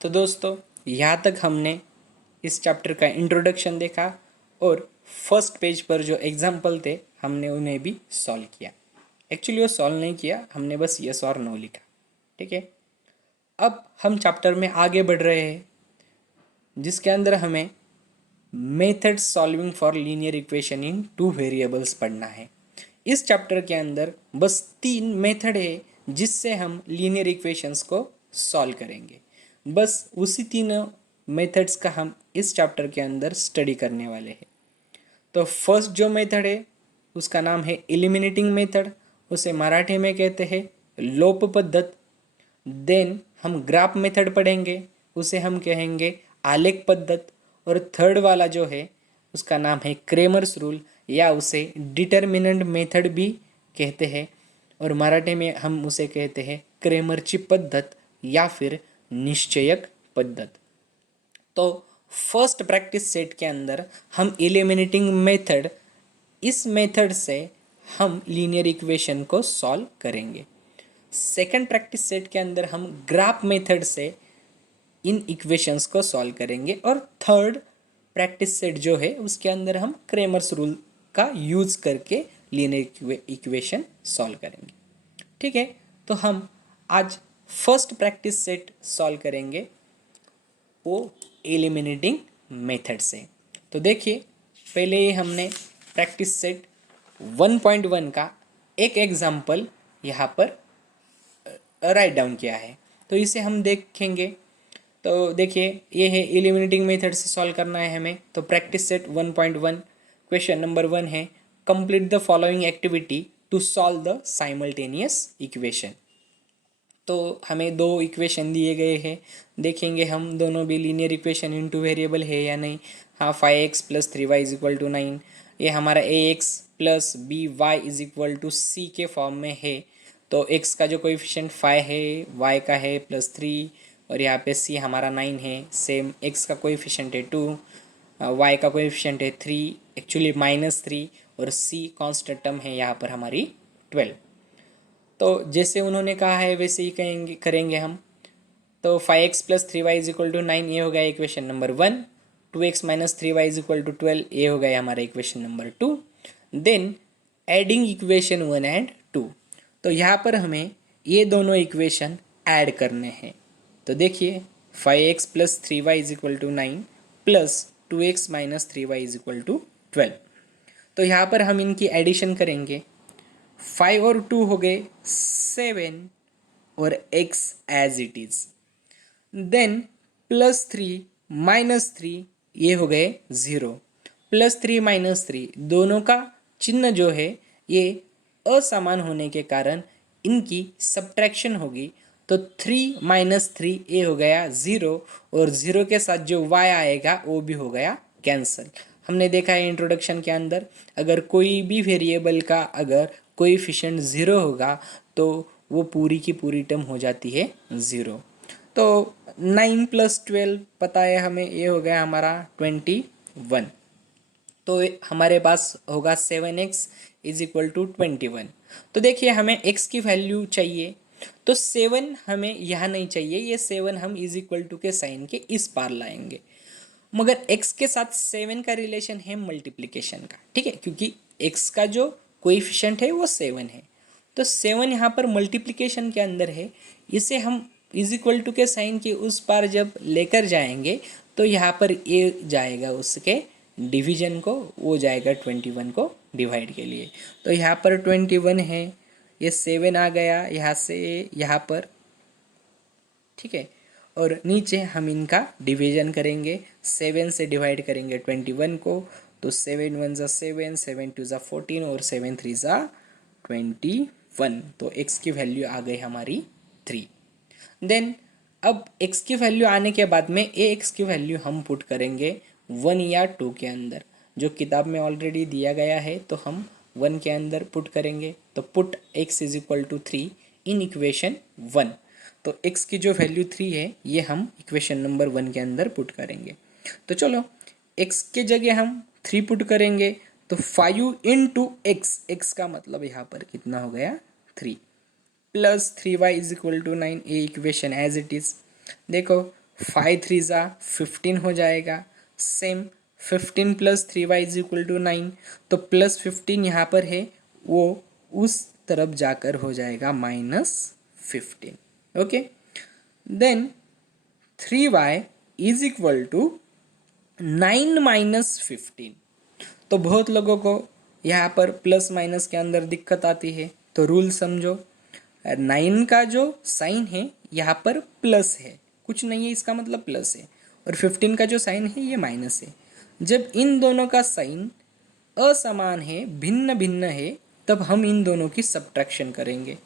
तो दोस्तों, यहाँ तक हमने इस चैप्टर का इंट्रोडक्शन देखा और फर्स्ट पेज पर जो एग्जाम्पल थे हमने उन्हें भी सॉल्व किया। एक्चुअली वो सॉल्व नहीं किया, हमने बस यस और नो लिखा। ठीक है, अब हम चैप्टर में आगे बढ़ रहे हैं जिसके अंदर हमें method solving for linear equation in two variables पढ़ना है। इस चैप्टर के अंदर बस 3 मेथड है जिससे हम लीनियर इक्वेशंस को सॉल्व करेंगे। बस उसी तीनों मेथड्स का हम इस चैप्टर के अंदर स्टडी करने वाले हैं। तो फर्स्ट जो मेथड है उसका नाम है एलिमिनेटिंग मेथड, उसे मराठी में कहते हैं लोप पद्धत। देन हम ग्राफ मेथड पढ़ेंगे, उसे हम कहेंगे आलेख पद्धत। और थर्ड वाला जो है उसका नाम है क्रेमर्स रूल या उसे डिटर्मिनेंट मेथड भी कहते हैं और मराठी में हम उसे कहते हैं क्रेमरची पद्धत या फिर निश्चयक पद्धत। तो फर्स्ट प्रैक्टिस सेट के अंदर हम एलिमिनेटिंग मेथड, इस मेथड से हम लीनियर इक्वेशन को सॉल्व करेंगे। सेकंड प्रैक्टिस सेट के अंदर हम ग्राफ मेथड से इन इक्वेशंस को सॉल्व करेंगे और थर्ड प्रैक्टिस सेट जो है उसके अंदर हम क्रेमर्स रूल का यूज करके लीनियर इक्वेशन सॉल्व करेंगे। ठीक है, तो हम आज फर्स्ट प्रैक्टिस सेट सॉल्व करेंगे वो एलिमिनेटिंग मेथड से। तो देखिए, पहले ही हमने प्रैक्टिस सेट 1.1 का एक एग्जाम्पल यहाँ पर राइट डाउन किया है, तो इसे हम देखेंगे। तो देखिए, ये है एलिमिनेटिंग मेथड से सॉल्व करना है हमें। तो प्रैक्टिस सेट 1.1 क्वेश्चन नंबर 1 है complete the following activity to solve the simultaneous equation. तो हमें 2 इक्वेशन दिए गए हैं, देखेंगे हम दोनों भी लीनियर इक्वेशन इनटू वेरिएबल है या नहीं। हाँ, 5x + 3y = 9, ये हमारा ax + by = c के फॉर्म में है। तो x का जो कोएफिशिएंट 5 है, y का है +3 और यहाँ पे c हमारा 9 है। सेम x का कोएफिशिएंट है 2, y का कोएफिशिएंट है 3, एक्चुअली -3, और c कांस्टेंट टर्म है यहाँ पर हमारी 12। तो जैसे उन्होंने कहा है वैसे ही करेंगे हम। तो 5x + 3y = 9, ये हो गया इक्वेशन नंबर 1। 2x - 3y = 12, ये हो गया हमारा equation number 2। Then adding equation 1 and 2, तो यहाँ पर हमें ये दोनों इक्वेशन ऐड करने हैं। तो देखिए, 5x + 3y = 9 plus 2x - 3y = 12। तो यहाँ पर हम इनकी एडिशन करेंगे। 5 और 2 हो गए 7 और x as it is. Then +3 - 3, ये हो गए 0। +3 - 3 दोनों का चिन्ह जो है ये असमान होने के कारण इनकी सब्ट्रैक्शन होगी। तो 3 - 3 ये हो गया 0 और 0 के साथ जो y आएगा वो भी हो गया कैंसल। हमने देखा है इंट्रोडक्शन के अंदर, अगर कोई भी वेरिएबल का अगर कोएफिशिएंट 0 होगा तो वो पूरी की पूरी टर्म हो जाती है 0। तो 9 + 12 पता है हमें, ये हो गया हमारा 21। तो हमारे पास होगा 7x = 21। तो देखिए, हमें x की वैल्यू चाहिए, तो 7 हमें यहाँ नहीं चाहिए, ये 7 हम = के साइन के इस पार लाएंगे। मगर x के साथ 7 का रिलेशन है मल्टीप्लिकेशन का, ठीक है, क्योंकि x का जो कोएफिशिएंट है वो 7 है। तो 7 यहाँ पर मल्टीप्लिकेशन के अंदर है, इसे हम = के साइन के उस पार जब लेकर जाएंगे तो यहाँ पर ये जाएगा उसके डिवीजन को, वो जाएगा 21 को डिवाइड के लिए। तो यहाँ पर 21 है, ये 7 आ गया यहाँ से यहाँ पर, ठीक है। और नीचे हम इनका डिवीजन करेंगे, 7 से डिवाइड करेंगे 21 को। तो 7 × 1 = 7, 7 × 2 = 14 और 7 × 3 = 21। तो x की वैल्यू आ गई हमारी 3। देन अब x की वैल्यू आने के बाद में ax की वैल्यू हम पुट करेंगे 1 या 2 के अंदर, जो किताब में ऑलरेडी दिया गया है, तो हम 1 के अंदर पुट करेंगे। तो पुट x = 3 इन इक्वेशन 1। तो x की जो वैल्यू 3 है ये हम इक्वेशन नंबर 1 के अंदर पुट करेंगे। तो चलो, x के जगह हम 3 पुट करेंगे, तो 5 × x, x का मतलब यहाँ पर कितना हो गया 3, + 3y = 9, ये इक्वेशन एज इट इज। देखो, 5 3 ज़ा 15 हो जाएगा। Same 15 plus 3y is equal to 9, तो प्लस 15 यहाँ पर है, वो उस तरफ जाकर हो जाएगा -15। Okay, then 3y is equal to 9 minus 15। तो बहुत लोगों को यहाँ पर प्लस माइनस के अंदर दिक्कत आती है, तो रूल समझो। 9 का जो साइन है यहाँ पर प्लस है, कुछ नहीं है, इसका मतलब प्लस है, और 15 का जो साइन है ये माइनस है। जब इन दोनों का साइन असमान है, भिन्न भिन्न है, तब हम इन दोनों की सब्ट्रैक्शन करेंगे।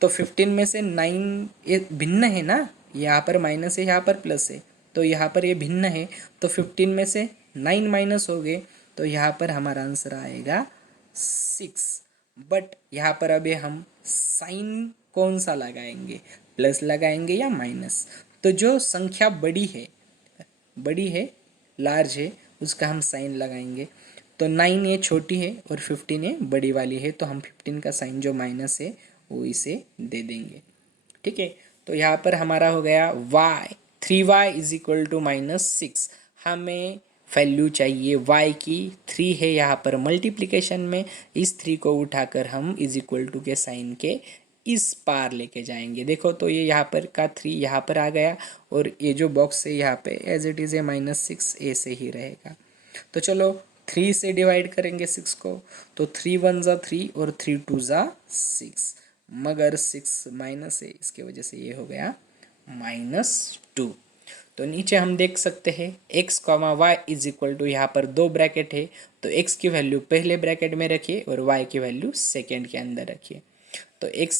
तो 15 में से 9 ये भिन्न है ना, यहाँ पर माइनस है, यहाँ पर प्लस है, तो यहाँ पर ये भिन्न है, तो 15 में से 9 माइनस हो गए, तो यहाँ पर हमारा आंसर आएगा 6। बट यहाँ पर अभी हम साइन कौन सा लगाएंगे, प्लस लगाएंगे या माइनस? तो जो संख्या बड़ी है, लार्ज है, उसका हम साइन लगाएंगे। तो 9 ये छोटी है और 15 ये बड़ी वाली है, तो हम 15 का साइन जो माइनस है वो इसे दे देंगे। ठीक है, तो यहाँ पर हमारा हो गया y, 3y is equal to -6। हमें वैल्यू चाहिए y की, 3 है यहाँ पर मल्टीप्लिकेशन में, इस 3 को उठाकर हम इज इक्वल टू के साइन के इस पार लेके जाएंगे। देखो तो ये यहाँ पर का 3 यहाँ पर आ गया, और ये जो बॉक्स है यहाँ पे एज इट इज़ है -6 ऐसे ही रहेगा। तो चलो 3 से डिवाइड करेंगे 6 को, तो 3 1 ज़ा 3 और 3 2 ज़ा 6, मगर 6 माइनस है, इसके वजह से ये हो गया -2। तो नीचे हम देख सकते हैं x, y is equal to, यहाँ पर 2 ब्रैकेट है, तो x की वैल्यू पहले ब्रैकेट में रखिए और y की वैल्यू सेकेंड के अंदर रखिए। तो x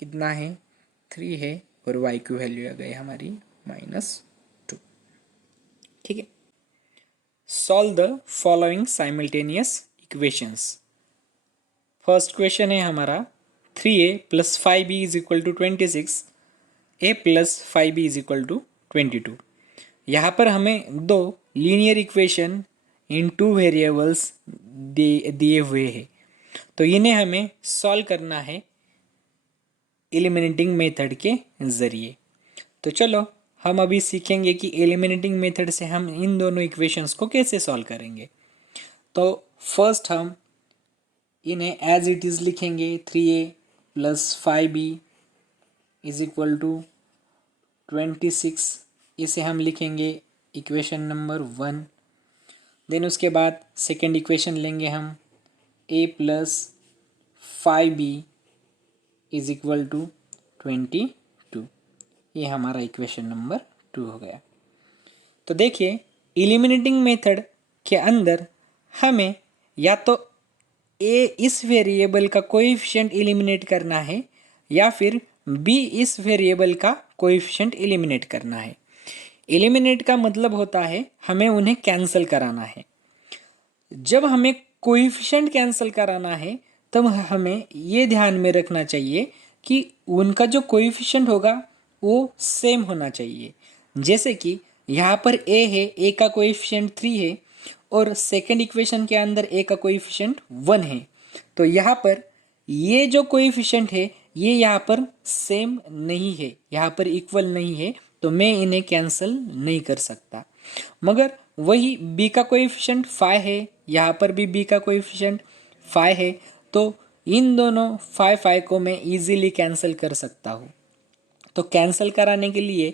कितना है, 3 है, और y की वैल्यू आ गई हमारी -2। ठीक है, solve the following simultaneous equations. First question है हमारा 3a plus 5b is equal to 26, a plus 5b is equal to 22। यहाँ पर हमें दो लीनियर इक्वेशन इन 2 वेरिएबल्स दिए हुए हैं, तो इन्हें हमें सॉल्व करना है एलिमिनेटिंग मेथड के ज़रिए। तो चलो हम अभी सीखेंगे कि एलिमिनेटिंग मेथड से हम इन दोनों इक्वेशंस को कैसे सॉल्व करेंगे। तो फर्स्ट हम इन्हें एज इट इज़ लिखेंगे, 3a plus 5b is equal to 26, इसे हम लिखेंगे इक्वेशन नंबर 1। देन उसके बाद सेकेंड इक्वेशन लेंगे हम, a plus 5b is equal to 22, ये हमारा इक्वेशन नंबर 2 हो गया। तो देखिए एलिमिनेटिंग मेथड के अंदर हमें या तो ए इस वेरिएबल का कोएफिशिएंट एलिमिनेट करना है, या फिर बी इस वेरिएबल का कोएफिशिएंट एलिमिनेट करना है। एलिमिनेट का मतलब होता है हमें उन्हें कैंसिल कराना है। जब हमें कोएफिशिएंट कैंसिल कराना है, तब हमें ये ध्यान में रखना चाहिए कि उनका जो कोएफिशिएंट होगा वो सेम होना चाहिए। जैसे कि यहाँ पर a है, a का कोएफिशिएंट 3 है, और सेकेंड इक्वेशन के अंदर a का कोएफिशिएंट 1 है, तो यहाँ पर ये जो कोएफिशिएंट है ये यहाँ पर सेम नहीं है, यहाँ पर इक्वल नहीं है, तो मैं इन्हें कैंसिल नहीं कर सकता। मगर वही b का कोएफिशिएंट 5 है, यहाँ पर भी b का कोएफिशिएंट 5 है, तो इन दोनों 5 को मैं इजीली कैंसिल कर सकता हूँ। तो कैंसिल कराने के लिए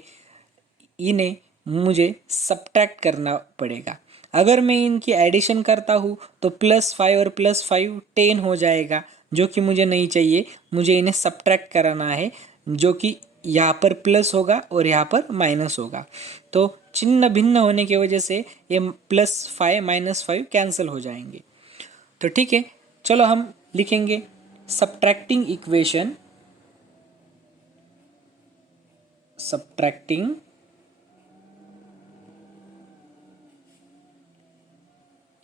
इन्हें मुझे सब्ट्रैक्ट करना पड़ेगा। अगर मैं इनकी एडिशन करता हूँ तो +5 और +5 10 हो जाएगा, जो कि मुझे नहीं चाहिए। मुझे इन्हें सब्ट्रैक्ट कराना है, जो कि यहाँ पर प्लस होगा और यहाँ पर माइनस होगा। तो चिन्ह भिन्न होने की वजह से ये +5 -5 कैंसिल हो जाएंगे। तो ठीक है, चलो हम लिखेंगे subtracting equation, subtracting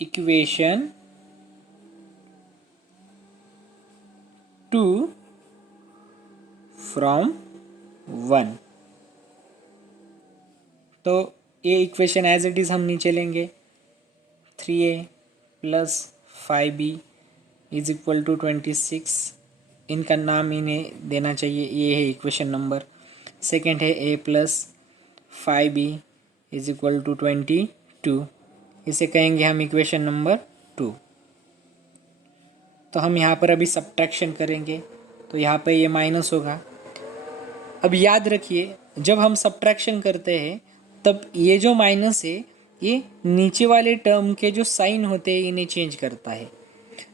equation 2 from 1। तो ये इक्वेशन एज इट इज़ हम नीचे लेंगे, 3a plus 5b is equal to 26। इनका नाम इन्हें देना चाहिए, ये है इक्वेशन नंबर। सेकेंड है a plus 5b is equal to 22, इसे कहेंगे हम इक्वेशन नंबर 2। तो हम यहाँ पर अभी सब्ट्रैक्शन करेंगे तो यहाँ पे ये माइनस होगा। अब याद रखिए जब हम सब्ट्रैक्शन करते हैं तब ये जो माइनस है ये नीचे वाले टर्म के जो साइन होते हैं इन्हें चेंज करता है।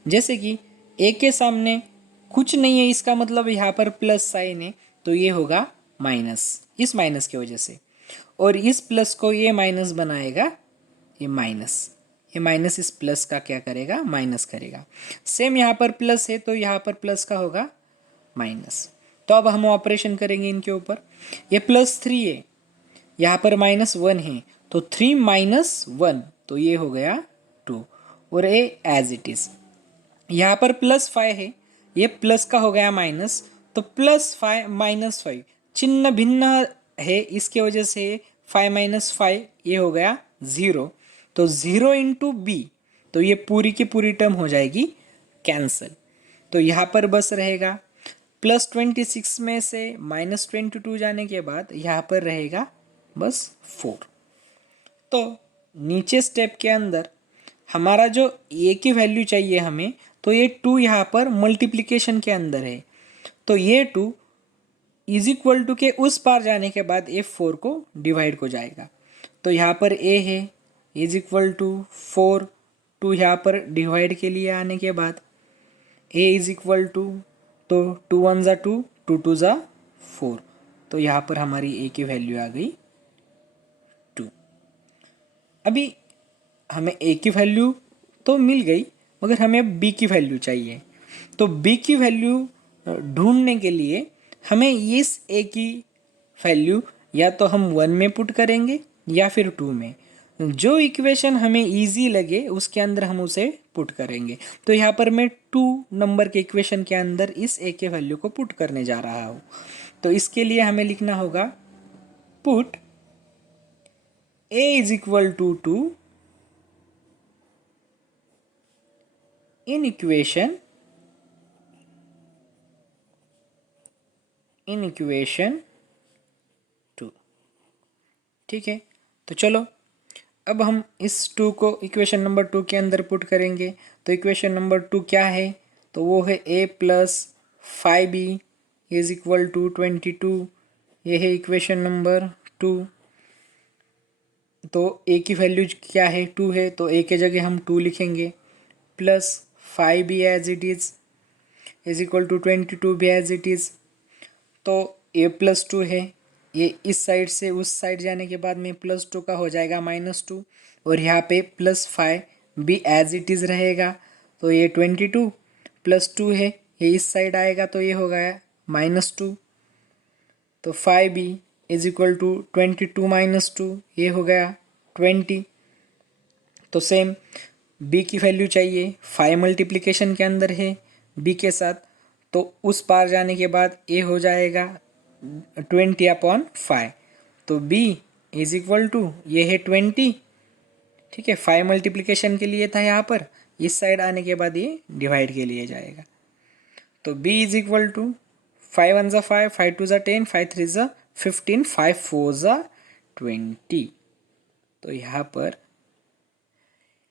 जैसे कि ए के सामने कुछ नहीं है, इसका मतलब यहाँ पर प्लस साइन है तो ये होगा माइनस, इस माइनस की वजह से। और इस प्लस को ये माइनस बनाएगा, ये माइनस इस प्लस का क्या करेगा, माइनस करेगा। सेम यहाँ पर प्लस है तो यहाँ पर प्लस का होगा माइनस। तो अब हम ऑपरेशन करेंगे इनके ऊपर। ये +3 है, यहाँ पर -1 है तो 3 - 1 तो ये हो गया 2, और ये एज इट इज़। यहाँ पर +5 है, ये प्लस का हो गया माइनस, तो +5 - 5 चिन्ह भिन्न है, इसके वजह से 5 - 5 ये हो गया 0। तो 0 × b, तो ये पूरी की पूरी टर्म हो जाएगी कैंसल। तो यहाँ पर बस रहेगा +26 में से -22 जाने के बाद यहाँ पर रहेगा बस 4। तो नीचे स्टेप के अंदर हमारा जो ए की वैल्यू चाहिए हमें, तो ये 2 यहाँ पर मल्टीप्लिकेशन के अंदर है, तो ये 2 इज इक्वल टू के उस पार जाने के बाद ये 4 को डिवाइड हो जाएगा। तो यहाँ पर ए है इज इक्वल टू 4, 2 यहाँ पर डिवाइड के लिए आने के बाद ए इज इक्वल टू, तो 2 1 ज़ा 2, 2 2 ज़ा 4, तो यहाँ पर हमारी ए की वैल्यू आ गई 2। अभी हमें ए की वैल्यू तो मिल गई मगर हमें बी की वैल्यू चाहिए। तो बी की वैल्यू ढूंढने के लिए हमें इस ए की वैल्यू या तो हम 1 में पुट करेंगे या फिर 2 में, जो इक्वेशन हमें इजी लगे उसके अंदर हम उसे पुट करेंगे। तो यहाँ पर मैं 2 नंबर के इक्वेशन के अंदर इस ए के वैल्यू को पुट करने जा रहा हूँ। तो इसके लिए हमें लिखना होगा put A is equal to 2 in equation two. ठीक है, तो चलो अब हम इस 2 को इक्वेशन नंबर 2 के अंदर पुट करेंगे। तो इक्वेशन नंबर 2 क्या है, तो वो है a + 5b is equal to 22। ये है इक्वेशन नंबर 2। तो a की वैल्यू क्या है, 2 है, तो a के जगह हम 2 लिखेंगे, plus 5b as it is equal to 22 भी एज इट इज़। तो a + 2 है, ये इस साइड से उस साइड जाने के बाद में +2 का हो जाएगा -2, और यहाँ पे +5 भी एज इट इज़ रहेगा। तो ये 22 + 2 है, ये इस साइड आएगा तो ये हो गया -2। तो 5b इज इक्वल टू 22 - 2, ये हो गया 20। तो सेम b की वैल्यू चाहिए, 5 मल्टीप्लिकेशन के अंदर है b के साथ, तो उस पार जाने के बाद a हो जाएगा 20/5। तो b इज इक्वल टू, ये है 20। ठीक है, 5 मल्टीप्लिकेशन के लिए था यहाँ पर, इस साइड आने के बाद ये डिवाइड के लिए जाएगा। तो b इज इक्वल टू 5 1 ज़ा 5, 5 2 ज़ा 10, 5 3 ज़ा 15, 5 4 ज़ा 20। तो यहाँ पर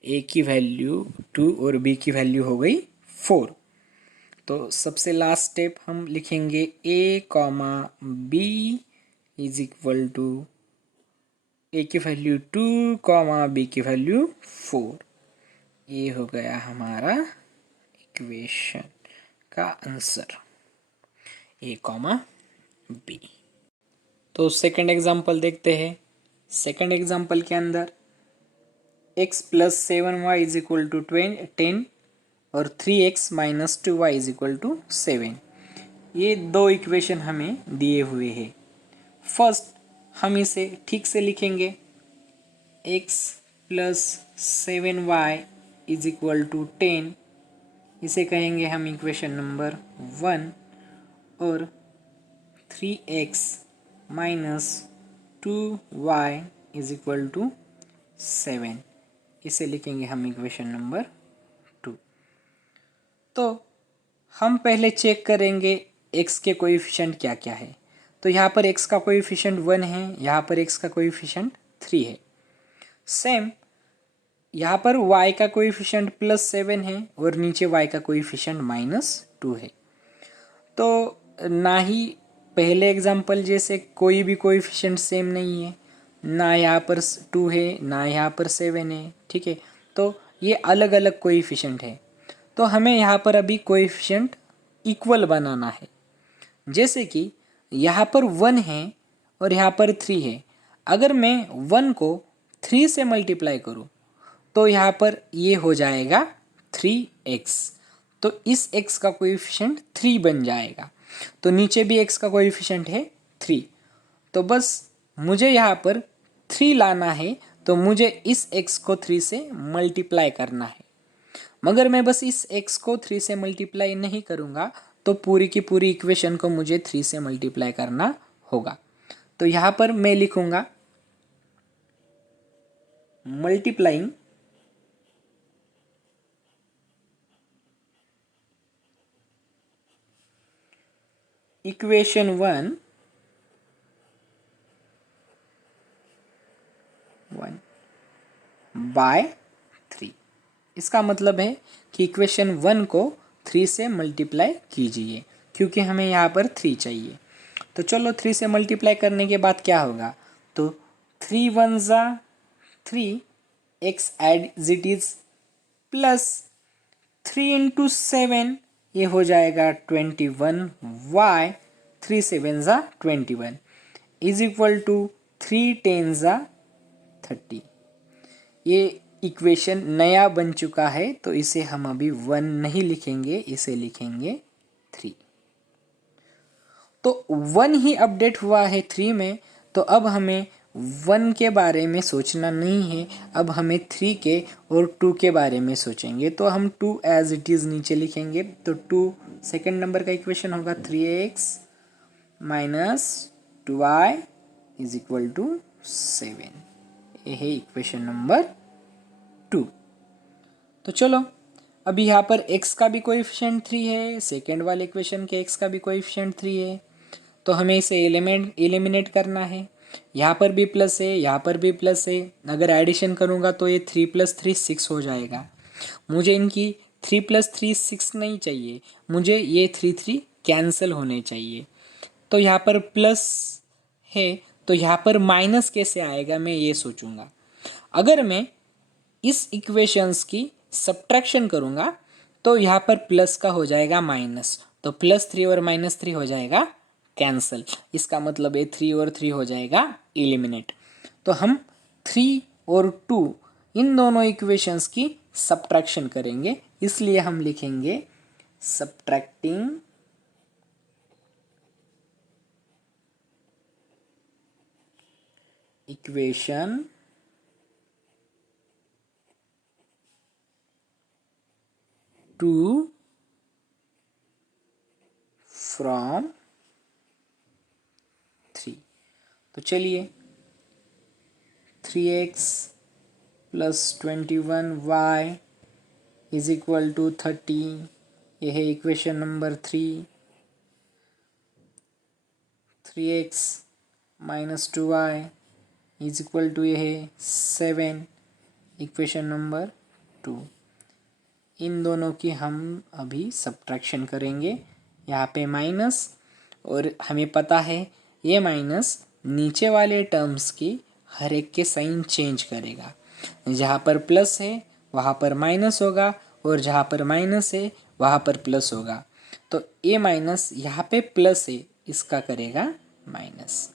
a की वैल्यू 2 और b की वैल्यू हो गई 4। तो सबसे लास्ट स्टेप हम लिखेंगे a, b is equal to a की वैल्यू 2, b की वैल्यू 4। ये हो गया हमारा इक्वेशन का आंसर a, b। तो सेकंड एग्जांपल देखते हैं। सेकंड एग्जांपल के अंदर x + 7y is equal to 10 और 3x - 2y is equal to 7। ये दो इक्वेशन हमें दिए हुए हैं। फर्स्ट हम इसे ठीक से लिखेंगे, x + 7y is equal to 10, इसे कहेंगे हम इक्वेशन नंबर 1, और 3x - 2y is equal to 7, इसे लिखेंगे हम इक्वेशन नंबर 2। तो हम पहले चेक करेंगे x के कोएफिशिएंट क्या क्या है। तो तो यहाँ पर x का कोएफिशिएंट 1 है, यहाँ पर x का कोएफिशिएंट 3 है। सेम यहाँ पर y का कोएफिशिएंट +7 है और नीचे y का कोएफिशिएंट -2 है। तो ना ही पहले एग्जाम्पल जैसे कोई भी कोएफिशिएंट सेम नहीं है, ना यहाँ पर 2 है ना यहाँ पर 7 है, ठीक है। तो ये अलग अलग कोएफिशिएंट है। तो हमें यहाँ पर अभी कोएफिशिएंट इक्वल बनाना है। जैसे कि यहाँ पर 1 है और यहाँ पर 3 है। अगर मैं 1 को 3 से मल्टीप्लाई करूँ तो यहाँ पर ये हो जाएगा 3x। तो इस x का कोएफिशिएंट 3 बन जाएगा। तो नीचे भी x का कोएफिशिएंट है 3। तो बस मुझे यहाँ पर 3 लाना है, तो मुझे इस x को 3 से मल्टीप्लाई करना है। मगर मैं बस इस x को 3 से मल्टीप्लाई नहीं करूँगा, तो पूरी की पूरी इक्वेशन को मुझे 3 से मल्टीप्लाई करना होगा। तो यहाँ पर मैं लिखूँगा मल्टीप्लाइंग इक्वेशन 1 बाय 3। इसका मतलब है कि इक्वेशन 1 को 3 से मल्टीप्लाई कीजिए, क्योंकि हमें यहाँ पर 3 चाहिए। तो चलो 3 से मल्टीप्लाई करने के बाद क्या होगा, तो 3 1 ज़ा 3 x as it is plus 3 into 7 ये हो जाएगा 21 y 3 7 ज़ा 21 इज इक्वल टू 3 10 ज़ा 30। ये इक्वेशन नया बन चुका है, तो इसे हम अभी 1 नहीं लिखेंगे, इसे लिखेंगे 3। तो 1 ही अपडेट हुआ है 3 में, तो अब हमें 1 के बारे में सोचना नहीं है, अब हमें 3 के और 2 के बारे में सोचेंगे। तो हम 2 एज इट इज़ नीचे लिखेंगे। तो 2 सेकेंड नंबर का इक्वेशन होगा 3x minus 2y is equal to 7। ये है इक्वेशन नंबर 2। तो चलो अभी यहाँ पर x का भी कोएफिशिएंट 3 है, सेकेंड वाले इक्वेशन के x का भी कोएफिशिएंट 3 है। तो हमें इसे एलिमिनेट करना है। यहाँ पर भी प्लस है, यहाँ पर भी प्लस है। अगर एडिशन करूँगा तो ये 3 + 3 6 हो जाएगा। मुझे इनकी 3 + 3 6 नहीं चाहिए, मुझे ये 3 3 कैंसिल होने चाहिए। तो यहाँ पर प्लस है, तो यहाँ पर माइनस कैसे आएगा मैं ये सोचूंगा। अगर मैं इस इक्वेशंस की सब्ट्रैक्शन करूँगा तो यहाँ पर प्लस का हो जाएगा माइनस, तो +3 और -3 हो जाएगा कैंसिल। इसका मतलब ये 3 और 3 हो जाएगा एलिमिनेट। तो हम 3 और 2 इन दोनों इक्वेशंस की सब्ट्रैक्शन करेंगे, इसलिए हम लिखेंगे सब्ट्रैक्टिंग इक्वेशन 2 फ्रॉम 3। तो चलिए 3x + 21y is equal to 30, यह है equation number 3। 3x minus 2y is equal to यह है 7, इक्वेशन नंबर 2। इन दोनों की हम अभी सब्ट्रैक्शन करेंगे। यहाँ पे माइनस, और हमें पता है ये माइनस नीचे वाले टर्म्स की हर एक के साइन चेंज करेगा। जहाँ पर प्लस है वहाँ पर माइनस होगा, और जहाँ पर माइनस है वहाँ पर प्लस होगा। तो ये माइनस यहाँ पे प्लस है, इसका करेगा माइनस।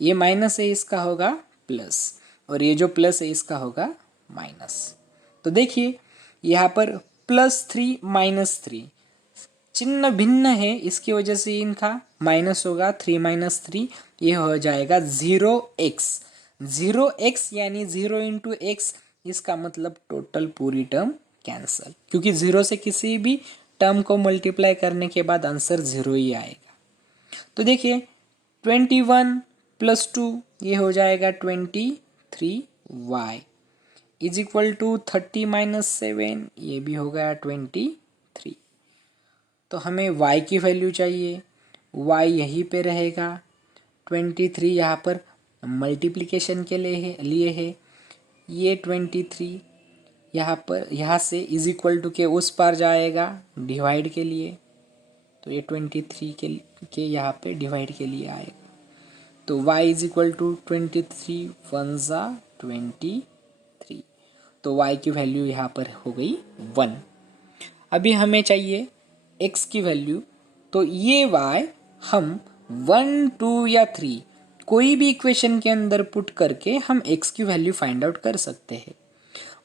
ये माइनस है, इसका होगा प्लस, और ये जो प्लस है इसका होगा माइनस। तो देखिए यहाँ पर +3 -3 चिन्ह भिन्न है, इसकी वजह से इनका माइनस होगा। 3 - 3 ये हो जाएगा 0x। 0x यानी 0 × x, इसका मतलब टोटल पूरी टर्म कैंसल, क्योंकि 0 से किसी भी टर्म को मल्टीप्लाई करने के बाद आंसर 0 ही आएगा। तो देखिए 21 + 2 ये हो जाएगा 23y इज इक्वल टू 30 - 7 ये भी हो गया 23। तो हमें y की वैल्यू चाहिए, y यहीं पे रहेगा। 23 यहाँ पर मल्टीप्लिकेशन के लिए है। ये 23 यहाँ से इज इक्वल टू के उस पार जाएगा डिवाइड के लिए, तो ये 23 के यहाँ पे डिवाइड के लिए आएगा। तो y is equal to 23 one ज़ा 23, तो y की वैल्यू यहाँ पर हो गई 1। अभी हमें चाहिए x की वैल्यू, तो ये y हम 1 2 या 3 कोई भी इक्वेशन के अंदर पुट करके हम x की वैल्यू फाइंड आउट कर सकते हैं।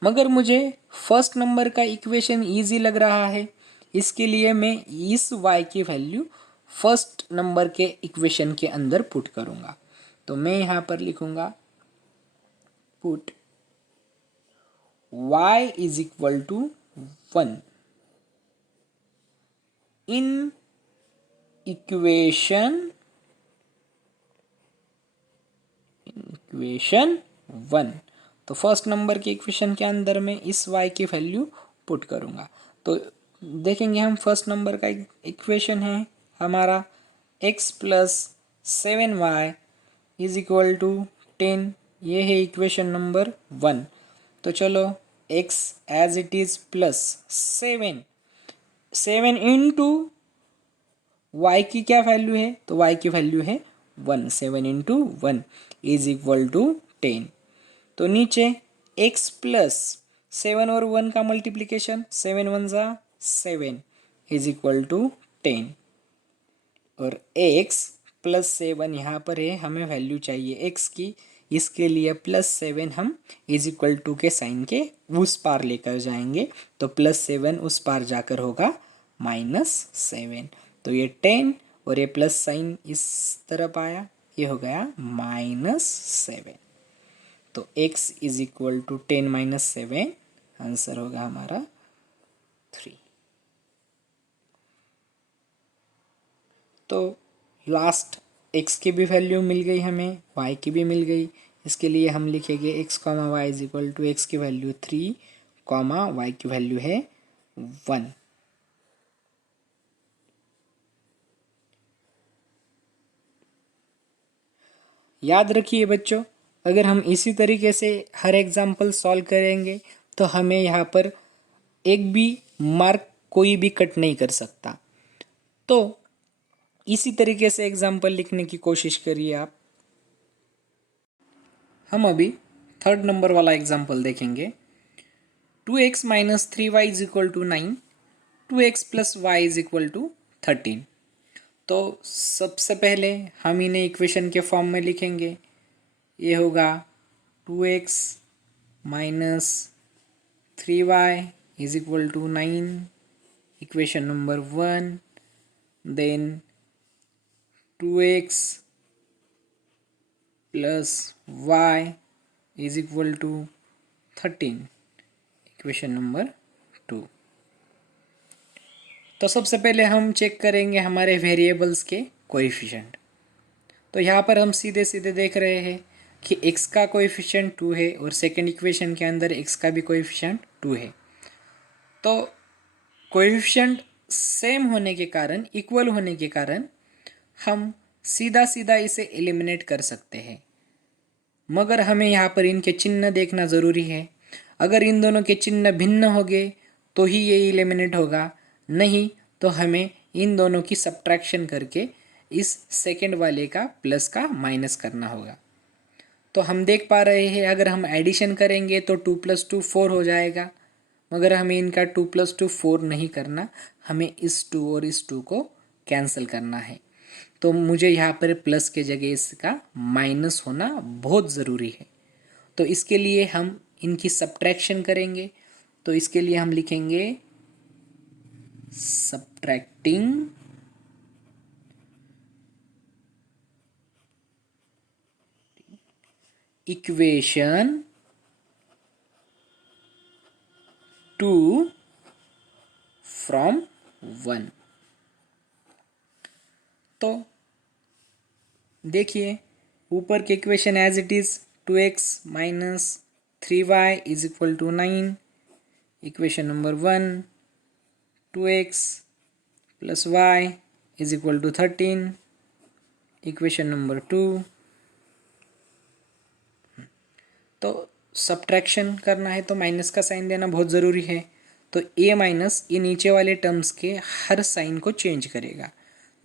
मगर मुझे फर्स्ट नंबर का इक्वेशन इजी लग रहा है, इसके लिए मैं इस y की वैल्यू फर्स्ट नंबर के इक्वेशन के अंदर पुट करूँगा। तो मैं यहाँ पर लिखूँगा put y is equal to 1 in equation 1। तो फर्स्ट नंबर के इक्वेशन के अंदर मैं इस y की वैल्यू पुट करूँगा। तो देखेंगे हम फर्स्ट नंबर का इक्वेशन है हमारा x plus 7y is equal to 10, ये है इक्वेशन नंबर 1। तो चलो x as it is plus 7 into y की क्या वैल्यू है, तो y की वैल्यू है 1, 7 इंटू 1 इज इक्वल टू 10। तो नीचे x प्लस 7 और 1 का मल्टीप्लिकेशन 7 1 ज़ा 7 इज इक्वल टू 10, और x प्लस 7 यहाँ पर है, हमें वैल्यू चाहिए x की, इसके लिए प्लस 7 हम इज इक्वल टू के साइन के उस पार लेकर जाएंगे, तो प्लस 7 उस पार जाकर होगा -7। तो ये 10 और ये प्लस साइन इस तरफ आया, ये हो गया -7। तो x is equal to 10 minus 7, answer होगा हमारा 3। तो लास्ट x की भी वैल्यू मिल गई हमें, y की भी मिल गई, इसके लिए हम लिखेंगे x comma Y is equal to x की वैल्यू 3 कॉमा y की वैल्यू है 1। याद रखिए बच्चों, अगर हम इसी तरीके से हर एग्जाम्पल सॉल्व करेंगे तो हमें यहाँ पर एक भी मार्क कोई भी कट नहीं कर सकता। तो इसी तरीके से एग्जाम्पल लिखने की कोशिश करिए आप। हम अभी थर्ड नंबर वाला एग्जाम्पल देखेंगे। 2x minus 3y is equal to 9, 2x plus Y is equal to 13। तो सबसे पहले हम इन्हें इक्वेशन के फॉर्म में लिखेंगे। ये होगा 2x minus 3y is equal to 9, equation number 1। Then 2x plus y is equal to 13, equation number 2। तो सबसे पहले हम चेक करेंगे हमारे वेरिएबल्स के कोएफिशिएंट। तो यहाँ पर हम सीधे सीधे देख रहे हैं कि x का कोएफिशिएंट 2 है और सेकंड इक्वेशन के अंदर x का भी कोएफिशिएंट 2 है। तो कोएफिशिएंट सेम होने के कारण, इक्वल होने के कारण हम सीधा सीधा इसे एलिमिनेट कर सकते हैं। मगर हमें यहाँ पर इनके चिन्ह देखना ज़रूरी है। अगर इन दोनों के चिन्ह भिन्न हो गए तो ही ये एलिमिनेट होगा, नहीं तो हमें इन दोनों की सब्ट्रैक्शन करके इस सेकंड वाले का प्लस का माइनस करना होगा। तो हम देख पा रहे हैं अगर हम एडिशन करेंगे तो 2 + 2 4 हो जाएगा, मगर हमें इनका 2 + 2 4 नहीं करना, हमें इस 2 और इस 2 को कैंसिल करना है। तो मुझे यहाँ पर प्लस के जगह इसका माइनस होना बहुत ज़रूरी है। तो इसके लिए हम इनकी सब्ट्रैक्शन करेंगे। तो इसके लिए हम लिखेंगे सब्ट्रैक्टिंग इक्वेशन 2 फ्रॉम 1। तो देखिए ऊपर के equation as it is 2x minus 3y is equal to 9, equation number 1। 2x plus y is equal to 13, equation number 2। तो सब्ट्रैक्शन करना है तो माइनस का साइन देना बहुत ज़रूरी है। तो ए माइनस ये नीचे वाले टर्म्स के हर साइन को चेंज करेगा।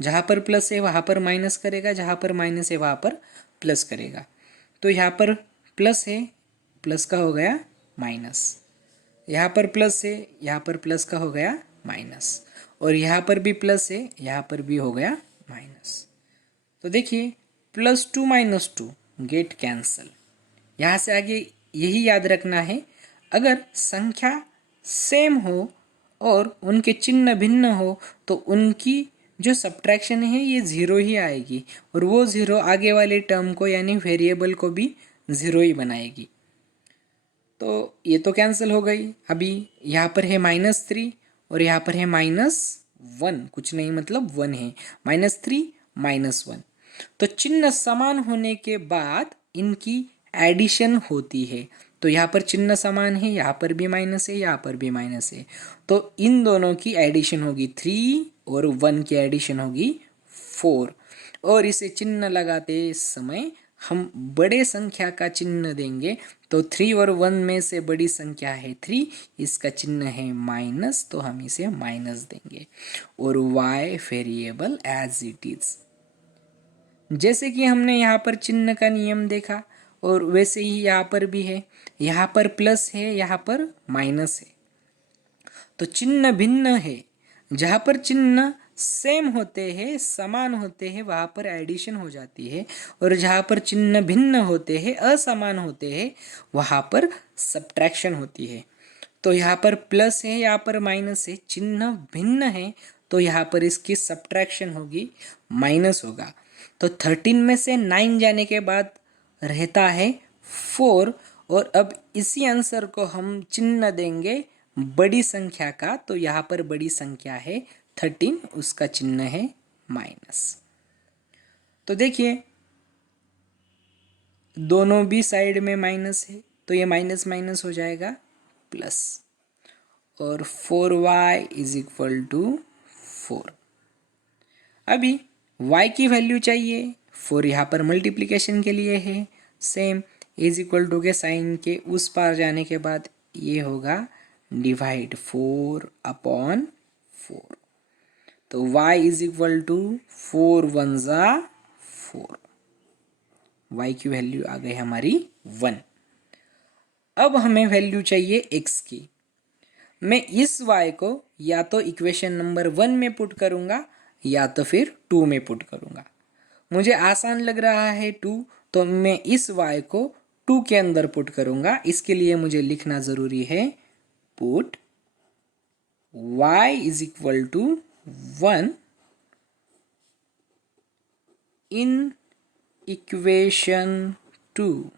जहाँ पर प्लस है वहाँ पर माइनस करेगा, जहाँ पर माइनस है वहाँ पर प्लस करेगा। तो यहाँ पर प्लस है, प्लस का हो गया माइनस। यहाँ पर प्लस है, यहाँ पर प्लस का हो गया माइनस। और यहाँ पर भी प्लस है, यहाँ पर भी हो गया माइनस। तो देखिए +2 -2 गेट कैंसल। यहाँ से आगे यही याद रखना है, अगर संख्या सेम हो और उनके चिन्ह भिन्न हो तो उनकी जो सब्ट्रैक्शन है ये ज़ीरो ही आएगी, और वो ज़ीरो आगे वाले टर्म को यानी वेरिएबल को भी ज़ीरो ही बनाएगी। तो ये तो कैंसिल हो गई। अभी यहाँ पर है -3 और यहाँ पर है -1, कुछ नहीं मतलब 1 है, -3 -1। तो चिन्ह समान होने के बाद इनकी एडिशन होती है। तो यहाँ पर चिन्ह समान है, यहाँ पर भी माइनस है, यहाँ पर भी माइनस है, तो इन दोनों की एडिशन होगी 3 और 1 की एडिशन होगी 4। और इसे चिन्ह लगाते समय हम बड़े संख्या का चिन्ह देंगे। तो 3 और 1 में से बड़ी संख्या है 3, इसका चिन्ह है माइनस, तो हम इसे माइनस देंगे। और y variable as it is, जैसे कि हमने यहाँ पर चिन्ह का नियम देखा और वैसे ही यहाँ पर भी है। यहाँ पर प्लस है, यहाँ पर माइनस है, तो चिन्ह भिन्न है। जहाँ पर चिन्ह सेम होते हैं, समान होते हैं, वहाँ पर एडिशन हो जाती है, और जहाँ पर चिन्ह भिन्न होते हैं, असमान होते हैं, वहाँ पर सब्ट्रैक्शन होती है। तो यहाँ पर प्लस है, यहाँ पर माइनस है, चिन्ह भिन्न है, तो यहाँ पर इसकी सब्ट्रैक्शन होगी, माइनस होगा। तो 13 में से 9 जाने के बाद रहता है 4, और अब इसी आंसर को हम चिन्ह देंगे बड़ी संख्या का। तो यहाँ पर बड़ी संख्या है 13, उसका चिन्ह है माइनस। तो देखिए दोनों भी साइड में माइनस है, तो ये माइनस माइनस हो जाएगा प्लस, और 4y इज इक्वल टू 4। अभी y की वैल्यू चाहिए, 4 यहाँ पर मल्टीप्लिकेशन के लिए है, सेम इज इक्वल टू के साइन के उस पार जाने के बाद ये होगा डिवाइड 4/4। तो y is equal to 4 1 4, y की वैल्यू आ गई हमारी 1। अब हमें वैल्यू चाहिए x की। मैं इस y को या तो इक्वेशन नंबर 1 में पुट करूँगा या तो फिर 2 में पुट करूँगा। मुझे आसान लग रहा है 2, तो मैं इस y को 2 के अंदर पुट करूँगा। इसके लिए मुझे लिखना ज़रूरी है put y is equal to 1 in equation 2,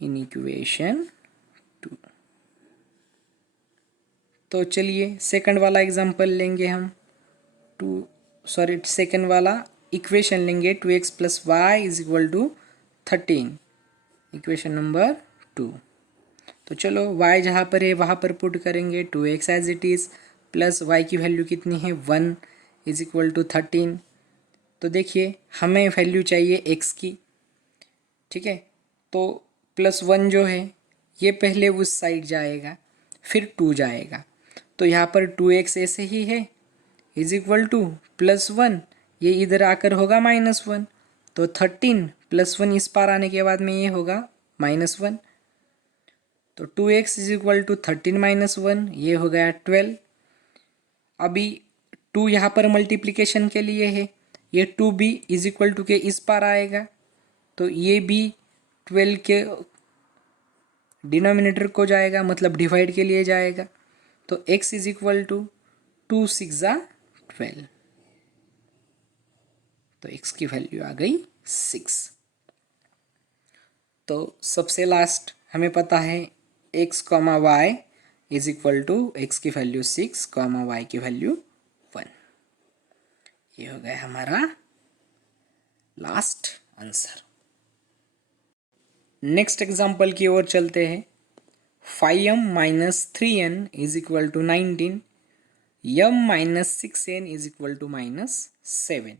in equation 2। तो चलिए सेकंड वाला एग्जांपल लेंगे हम, सेकंड वाला इक्वेशन लेंगे 2x plus Y is equal to 13, equation number 2। तो चलो y जहाँ पर है वहाँ पर पुट करेंगे 2x as it is, plus y की वैल्यू कितनी है 1 इज इक्वल टू 13। तो देखिए हमें वैल्यू चाहिए x की, ठीक है। तो +1 जो है ये पहले उस साइड जाएगा, फिर 2 जाएगा, तो यहाँ पर 2x ऐसे ही है इज इक्वल टू +1, ये इधर आकर होगा -1। तो 13 +1 इस पार आने के बाद में ये होगा -1। तो 2x इज इक्वल टू 13 -1, ये हो गया 12। अभी 2 यहाँ पर मल्टीप्लिकेशन के लिए है, ये 2 भी इज इक्वल टू के इस पार आएगा, तो ये भी 12 के डिनोमिनेटर को जाएगा, मतलब डिवाइड के लिए जाएगा। तो x इज इक्वल टू 2 6 12, तो x की वैल्यू आ गई 6। तो सबसे लास्ट हमें पता है x, y is equal to x की वैल्यू 6, y की वैल्यू 1। ये हो गया हमारा लास्ट आंसर। नेक्स्ट एग्जाम्पल की ओर चलते हैं। 5m - 3n is equal to 19, m - 6n is equal to -7।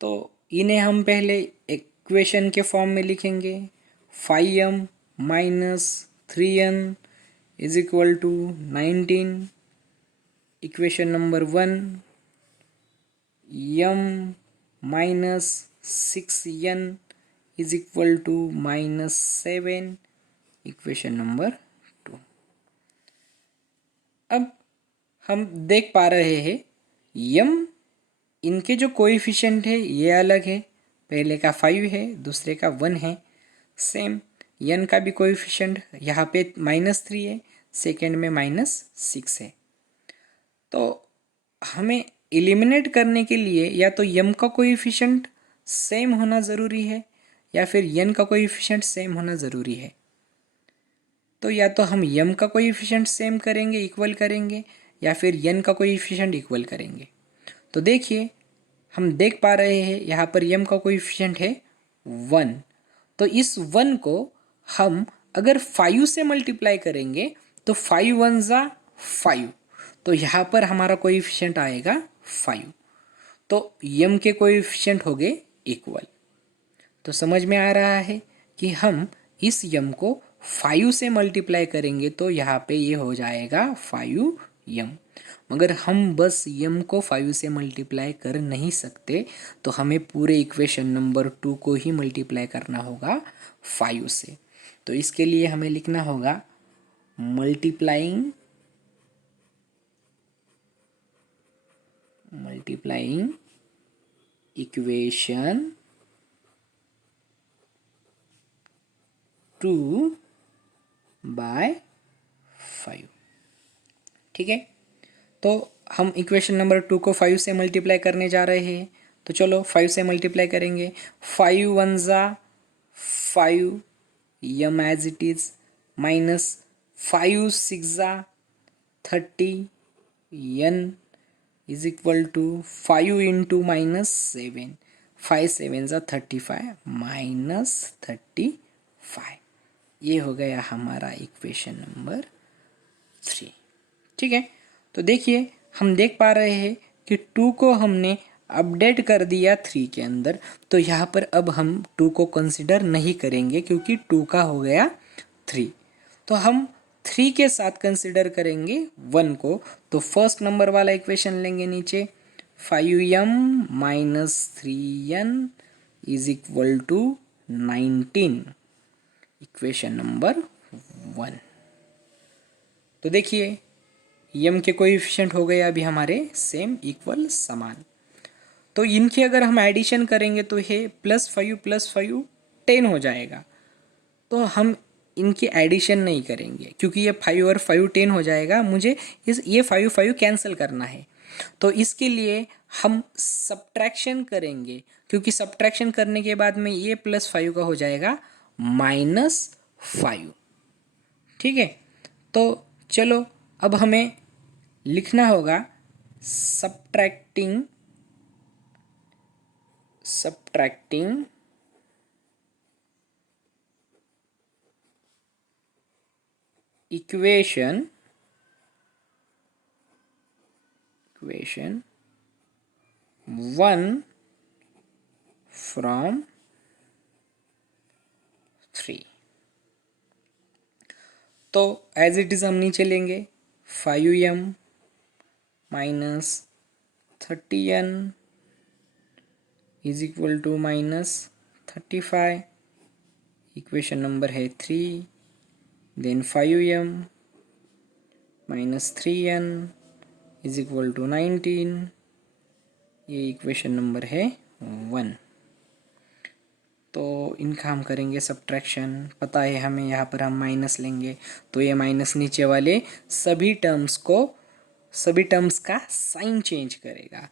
तो इन्हें हम पहले इक्वेशन के फॉर्म में लिखेंगे। 5m minus 3n is equal to 19। Equation number 1, m minus 6n is equal to -7। Equation number 2। अब हम देख पा रहे हैं m इनके जो कोएफिशिएंट है ये अलग है। पहले का 5 है, दूसरे का 1 है। सेम n का भी कोएफिशिएंट यहाँ पे -3 है, सेकेंड में -6 है। तो हमें एलिमिनेट करने के लिए या तो m का कोएफिशिएंट सेम होना ज़रूरी है या फिर n का कोएफिशिएंट सेम होना ज़रूरी है। तो या तो हम m का कोएफिशिएंट सेम करेंगे, इक्वल करेंगे, या फिर n का कोएफिशिएंट इक्वल करेंगे। तो देखिए हम देख पा रहे हैं यहाँ पर m का कोएफिशिएंट है 1। तो इस 1 को हम अगर 5 से मल्टीप्लाई करेंगे तो 5 1 ज़ा 5, तो यहाँ पर हमारा कोएफिशिएंट आएगा 5। तो m के कोएफिशिएंट हो गए इक्वल। तो समझ में आ रहा है कि हम इस m को 5 से मल्टीप्लाई करेंगे तो यहाँ पे ये हो जाएगा 5m। मगर हम बस m को 5 से मल्टीप्लाई कर नहीं सकते, तो हमें पूरे इक्वेशन नंबर 2 को ही मल्टीप्लाई करना होगा 5 से। तो इसके लिए हमें लिखना होगा मल्टीप्लाइंग इक्वेशन 2 बाय 5। ठीक है, तो हम इक्वेशन नंबर 2 को 5 से मल्टीप्लाई करने जा रहे हैं। तो चलो 5 से मल्टीप्लाई करेंगे। 5 1 ज़ा 5 m as it is, minus 5 6 ज़ा 30 n is equal to 5 into -7, 5 7 ज़ा 35 -35। ये हो गया हमारा इक्वेशन नंबर 3। ठीक है, तो देखिए हम देख पा रहे हैं कि 2 को हमने अपडेट कर दिया 3 के अंदर। तो यहाँ पर अब हम 2 को कंसिडर नहीं करेंगे क्योंकि 2 का हो गया 3। तो हम 3 के साथ कंसिडर करेंगे 1 को। तो फर्स्ट नंबर वाला इक्वेशन लेंगे नीचे, 5m minus 3n is equal to 19। Equation number 1। तो देखिए m के कोएफिशिएंट हो गए अभी हमारे सेम, इक्वल, समान। तो इनके अगर हम एडिशन करेंगे तो ये +5 + 5 10 हो जाएगा। तो हम इनकी एडिशन नहीं करेंगे क्योंकि ये 5 और 5 10 हो जाएगा। मुझे ये 5 5 कैंसिल करना है। तो इसके लिए हम सब्ट्रैक्शन करेंगे, क्योंकि सब्ट्रैक्शन करने के बाद में ये +5 का हो जाएगा -5। ठीक है, तो चलो अब हमें लिखना होगा सब्ट्रैक्टिंग इक्वेशन 1 from 3। तो एज इट इज़ हम नीचे लेंगे 5m minus 30n is equal to -35। Equation number है 3। Then 5m minus 3n is equal to 19। ये इक्वेशन नंबर है 1। तो इनका हम करेंगे सब्ट्रैक्शन। पता है हमें, यहाँ पर हम माइनस लेंगे तो ये माइनस नीचे वाले सभी टर्म्स का साइन चेंज करेगा।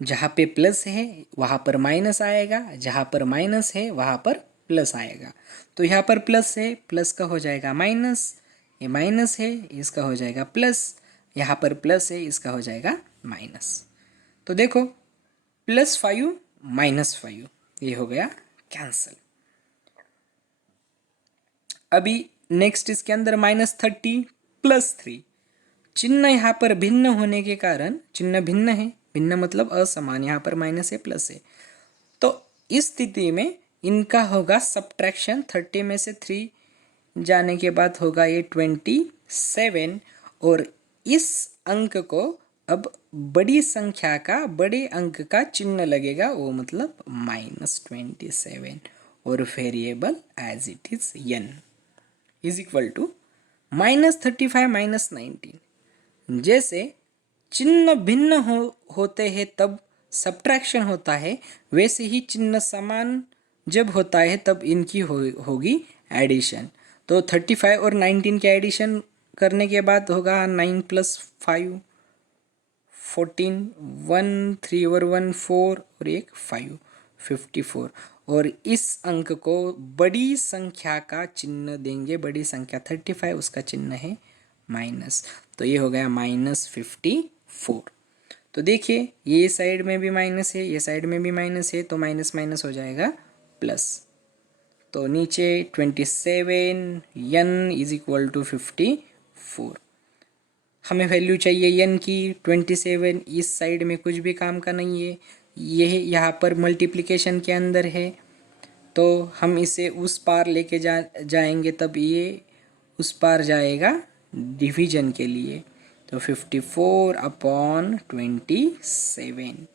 जहाँ पे प्लस है वहाँ पर माइनस आएगा, जहाँ पर माइनस है वहाँ पर प्लस आएगा। तो यहाँ पर प्लस है, प्लस का हो जाएगा माइनस, ये माइनस है इसका हो जाएगा प्लस, यहाँ पर प्लस है इसका हो जाएगा माइनस। तो देखो +5 -5 ये हो गया कैंसल। अभी नेक्स्ट इसके अंदर -30 + 3, चिन्ह यहाँ पर भिन्न होने के कारण, चिन्ह भिन्न है, भिन्न मतलब असमान, यहाँ पर माइनस है प्लस है, तो इस स्थिति में इनका होगा सब्ट्रैक्शन, 30 में से 3 जाने के बाद होगा ये 27, और इस अंक को अब बड़ी संख्या का, बड़े अंक का चिन्ह लगेगा, वो मतलब -27, और variable as it is n is equal to -35 -19। जैसे चिन्ह भिन्न होते हैं तब सब्ट्रैक्शन होता है, वैसे ही चिन्ह समान जब होता है तब इनकी होगी एडिशन। तो 35 और 19 के एडिशन करने के बाद होगा 9 + 5 14, 1 3 और 1 4 और एक 5 54, और इस अंक को बड़ी संख्या का चिन्ह देंगे, बड़ी संख्या 35, उसका चिन्ह है माइनस, तो ये हो गया -54। तो देखिए ये साइड में भी माइनस है, ये साइड में भी माइनस है, तो माइनस माइनस हो जाएगा प्लस। तो नीचे 27 n इज इक्वल टू 54। हमें वैल्यू चाहिए n की 27, इस साइड में कुछ भी काम का नहीं है, यह यहाँ पर मल्टीप्लिकेशन के अंदर है, तो हम इसे उस पार लेके जाएंगे तब ये उस पार जाएगा डिवीजन के लिए। तो 54/27।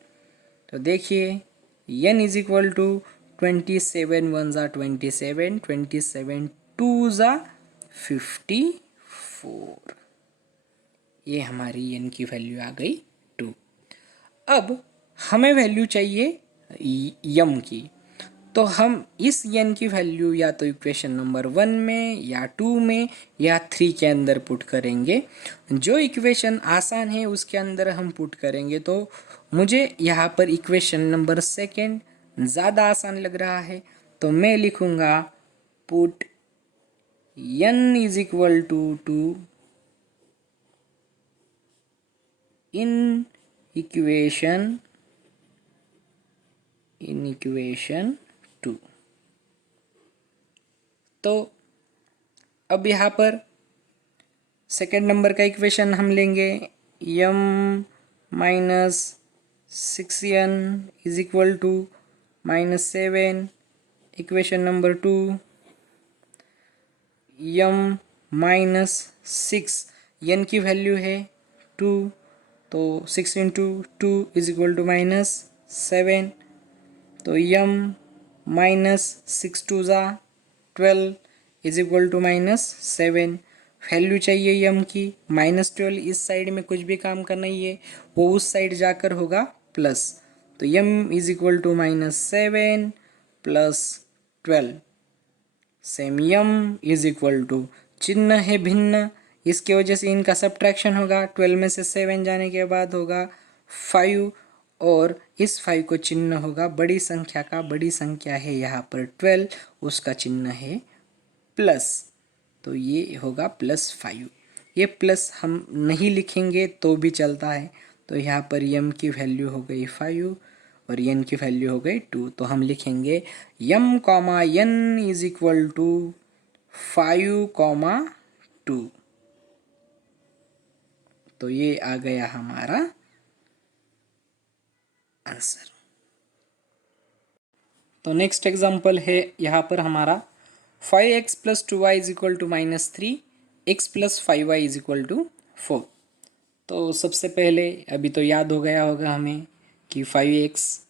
तो देखिए n इज इक्वल टू 27 1 ज़ा 27, 27 2 ज़ा 54, ये हमारी n की वैल्यू आ गई 2। अब हमें वैल्यू चाहिए m की, तो हम इस n की वैल्यू या तो इक्वेशन नंबर 1 में या 2 में या 3 के अंदर पुट करेंगे। जो इक्वेशन आसान है उसके अंदर हम पुट करेंगे। तो मुझे यहाँ पर इक्वेशन नंबर 2 ज़्यादा आसान लग रहा है, तो मैं लिखूँगा put n is equal to 2 in equation 2। तो अब यहाँ पर सेकेंड नंबर का इक्वेशन हम लेंगे, m - 6n is equal to -7। Equation number 2 m - 6, n की वैल्यू है 2, तो 6 × 2 इज इक्वल टू -7। तो m -6 2 ज़ा 12 इज इक्वल टू -7। वैल्यू चाहिए m की, -12 इस साइड में कुछ भी काम का नहीं है, वो उस साइड जाकर होगा प्लस। तो m is equal to -7 + 12, same m is equal to, चिन्ह है भिन्न, इसके वजह से इनका सब्ट्रैक्शन होगा, 12 में से 7 जाने के बाद होगा 5, और इस 5 को चिन्ह होगा बड़ी संख्या का, बड़ी संख्या है यहाँ पर 12, उसका चिन्ह है प्लस, तो ये होगा +5। ये प्लस हम नहीं लिखेंगे तो भी चलता है, तो यहाँ पर m की वैल्यू हो गई 5 और n की वैल्यू हो गई 2, तो हम लिखेंगे m, n is equal to 5, 2। तो ये आ गया हमारा आंसर। तो नेक्स्ट एग्जांपल है यहाँ पर हमारा 5x + 2y is equal to -3, x + 5y is equal to 4। तो सबसे पहले अभी तो याद हो गया होगा हमें कि 5x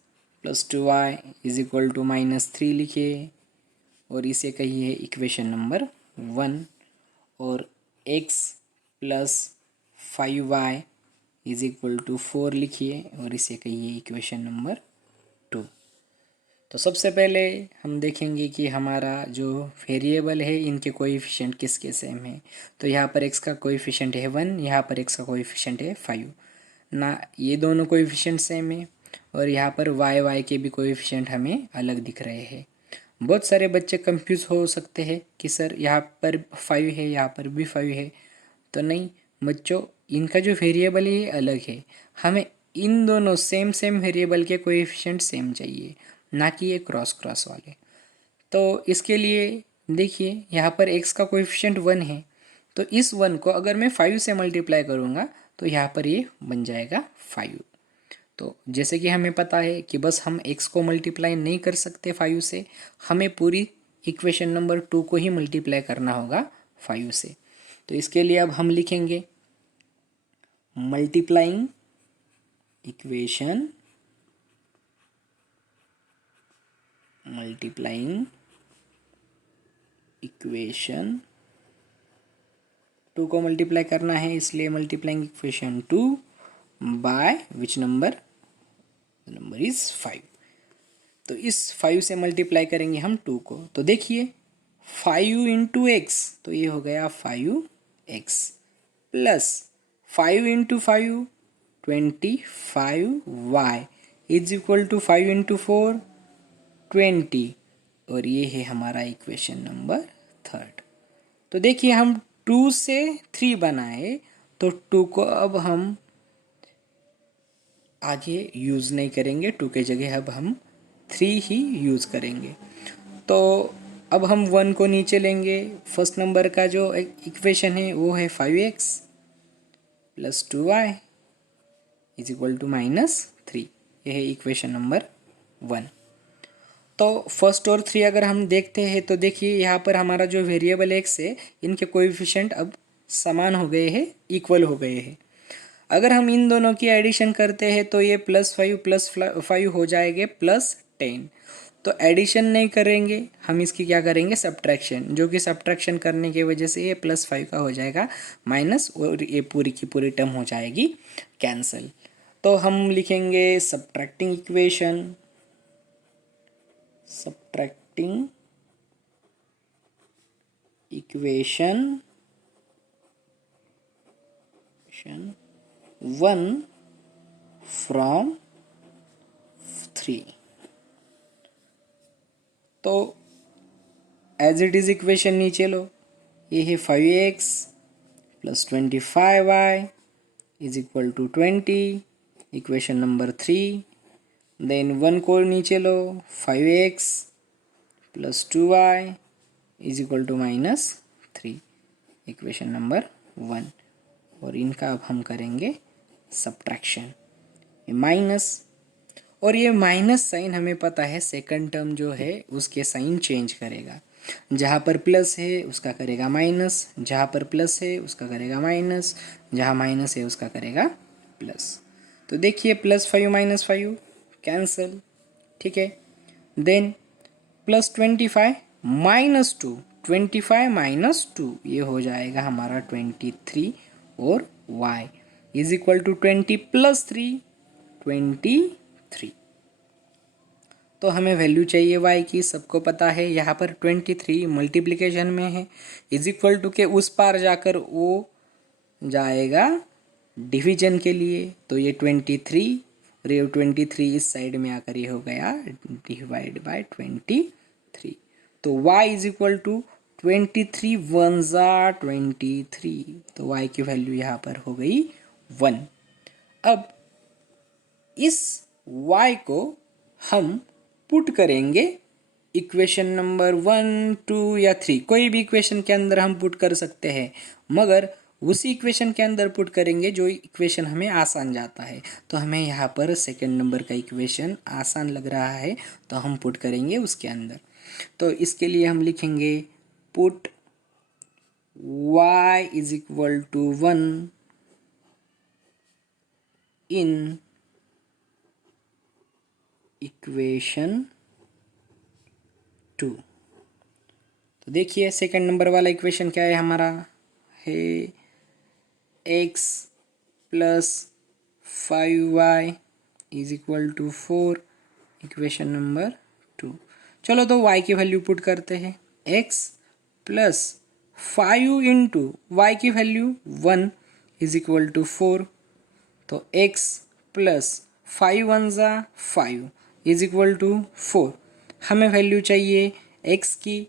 + 2y is equal to -3 लिखिए, और इसे कहिए इक्वेशन नंबर 1, और x + 5y is equal to 4 लिखिए, और इसे कहिए इक्वेशन नंबर 2। तो सबसे पहले हम देखेंगे कि हमारा जो वेरिएबल है इनके कोएफिशिएंट किसके सेम है। तो यहाँ पर x का कोएफिशिएंट है 1, यहाँ पर x का कोएफिशिएंट है 5 ना, ये दोनों कोएफिशिएंट सेम है, और यहाँ पर y के भी कोएफिशिएंट हमें अलग दिख रहे हैं। बहुत सारे बच्चे कंफ्यूज हो सकते हैं कि सर यहाँ पर 5 है, यहाँ पर भी 5 है, तो नहीं बच्चों, इनका जो वेरिएबल है ये अलग है। हमें इन दोनों सेम वेरिएबल के कोएफिशिएंट सेम चाहिए, ना कि ये क्रॉस वाले। तो इसके लिए देखिए यहाँ पर x का कोएफिशिएंट 1 है, तो इस 1 को अगर मैं 5 से मल्टीप्लाई करूँगा तो यहाँ पर ये बन जाएगा 5। तो जैसे कि हमें पता है कि बस हम x को मल्टीप्लाई नहीं कर सकते 5 से, हमें पूरी इक्वेशन नंबर 2 को ही मल्टीप्लाई करना होगा 5 से। तो इसके लिए अब हम लिखेंगे मल्टीप्लाइंग इक्वेशन इक्वेशन 2 को मल्टीप्लाई करना है, इसलिए multiplying equation 2 by which number, the number is 5। तो इस 5 से मल्टीप्लाई करेंगे हम 2 को। तो देखिए 5 इंटू एक्स, तो ये हो गया 5x plus 5 into 5 25y is equal to 5 into 4 20, और ये है हमारा इक्वेशन नंबर 3। तो देखिए हम 2 से 3 बनाए, तो 2 को अब हम आगे यूज़ नहीं करेंगे, 2 के जगह अब हम 3 ही यूज़ करेंगे। तो अब हम 1 को नीचे लेंगे, फर्स्ट नंबर का जो इक्वेशन है वो है 5x plus 2y is equal to -3, यह है इक्वेशन नंबर 1। तो फर्स्ट और 3 अगर हम देखते हैं तो देखिए यहाँ पर हमारा जो वेरिएबल x है, इनके कोएफिशिएंट अब समान हो गए हैं, इक्वल हो गए हैं। अगर हम इन दोनों की एडिशन करते हैं तो ये +5 हो जाएंगे +10। तो एडिशन नहीं करेंगे हम, इसकी क्या करेंगे सब्ट्रैक्शन, जो कि सब्ट्रैक्शन करने की वजह से ये +5 का हो जाएगा माइनस, और ये पूरी की पूरी टर्म हो जाएगी कैंसिल। तो हम लिखेंगे सब्ट्रैक्टिंग इक्वेशन 1 from 3। तो एज इट इज इक्वेशन नीचे लो, ये है 5x plus 25y is equal to 20, equation number 3। Then 1 को नीचे लो, 5x plus 2y is equal to -3, equation number 1। और इनका अब हम करेंगे सब्ट्रैक्शन, ये माइनस, और ये माइनस साइन हमें पता है सेकंड टर्म जो है उसके साइन चेंज करेगा। जहाँ पर प्लस है उसका करेगा माइनस, जहाँ पर प्लस है उसका करेगा माइनस, जहाँ माइनस है उसका करेगा प्लस। तो देखिए +5 -5 कैंसल, ठीक है। देन +25 -2, 25 - 2 ये हो जाएगा हमारा 23, और y इज इक्वल टू 20 + 3 23। तो हमें वैल्यू चाहिए y की, सबको पता है यहाँ पर 23 मल्टीप्लिकेशन में है, इज इक्वल टू के उस पार जाकर वो जाएगा डिवीजन के लिए। तो ये 23 और ये 23 इस साइड में आकर ये हो गया डिवाइड बाय 23। तो y इज इक्वल टू 23 1 ज़ा 23, तो y की वैल्यू यहाँ पर हो गई 1। अब इस y को हम पुट करेंगे इक्वेशन नंबर 1 2 या 3, कोई भी इक्वेशन के अंदर हम पुट कर सकते हैं, मगर उसी इक्वेशन के अंदर पुट करेंगे जो इक्वेशन हमें आसान जाता है। तो हमें यहाँ पर सेकंड नंबर का इक्वेशन आसान लग रहा है, तो हम पुट करेंगे उसके अंदर। तो इसके लिए हम लिखेंगे put y is equal to 1 in equation 2। तो देखिए सेकंड नंबर वाला इक्वेशन क्या है हमारा, है x plus 5y is equal to 4, equation number 2। चलो तो y की वैल्यू पुट करते हैं, x प्लस 5 इंटू वाई की वैल्यू 1 इज इक्वल टू 4। तो x प्लस 5 1 ज़ा 5 इज इक्वल टू 4। हमें वैल्यू चाहिए x की,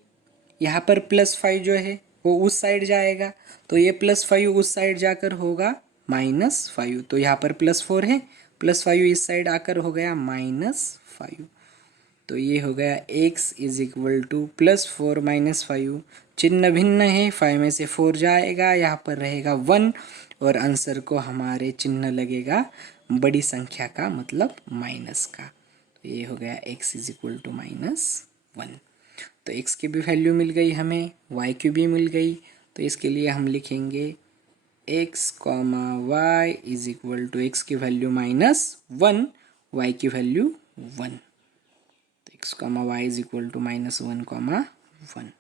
यहाँ पर +5 जो है वो उस साइड जाएगा, तो ये +5 उस साइड जाकर होगा -5। तो यहाँ पर +4 है, +5 इस साइड आकर हो गया -5। तो ये हो गया x इज इक्वल टू +4 -5, चिन्ह भिन्न है, 5 में से 4 जाएगा, यहाँ पर रहेगा 1, और आंसर को हमारे चिन्ह लगेगा बड़ी संख्या का मतलब माइनस का। तो ये हो गया x इज इक्वल टू -1। तो x की भी वैल्यू मिल गई हमें, y की भी मिल गई। तो इसके लिए हम लिखेंगे x comma Y is equal to x की वैल्यू -1, y की वैल्यू 1। तो x comma Y is equal to -1, 1।